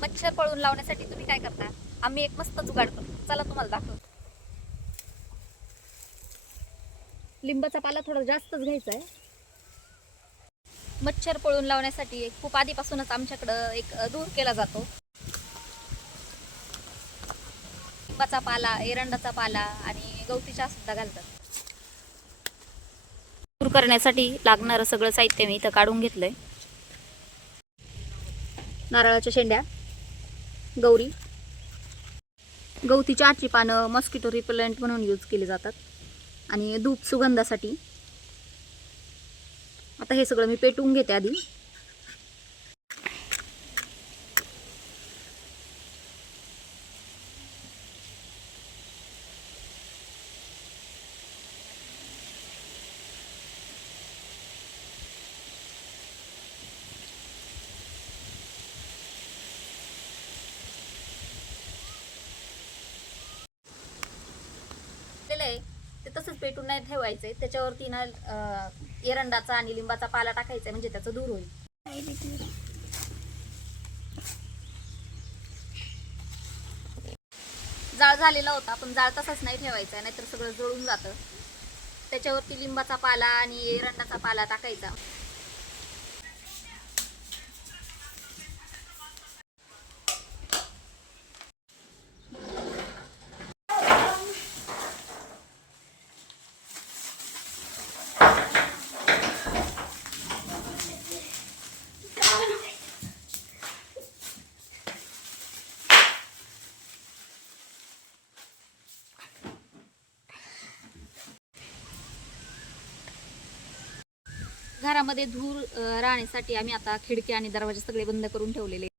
मच्छर पळून लावण्यासाठी तुम्ही काय करता? आम्ही एक मस्त जुगाड करतो, चला तुम्हाला दाखवतो. लिंबाचा पाला थोडा जास्तच घ्यायचा आहे. मच्छर पळून लावण्यासाठी खूप आधीपासूनच आमच्याकडं एक धूर केला जातो. लिंबाचा पाला, एरंडाचा पाला आणि गवती चहा सुद्धा घालतात. धूर करण्यासाठी लागणारं सगळं साहित्य मी इथं काढून घेतलंय. नारळाच्या शेंड्या, गौरी, गवती चहाची पानं मॉस्किटो रिपेलंट म्हणून यूज केली जातात आणि धूप सुगंधासाठी. आता हे सगळं मी पेटवून घेते आधी. ते तसंच पेटून नाही ठेवायचंय, त्याच्यावरती ना एरंडाचा आणि लिंबाचा पाला टाकायचा म्हणजे त्याचं धूर होईल. जाळ झालेला होता, पण जाळ तसाच नाही ठेवायचा, नाहीतर सगळं जळून जातं. त्याच्यावरती लिंबाचा पाला आणि एरंडाचा पाला टाकायचा. घरामध्ये धूर राहण्यासाठी आम्ही आता खिडकी आणि दरवाजे सगळे बंद करून ठेवलेले.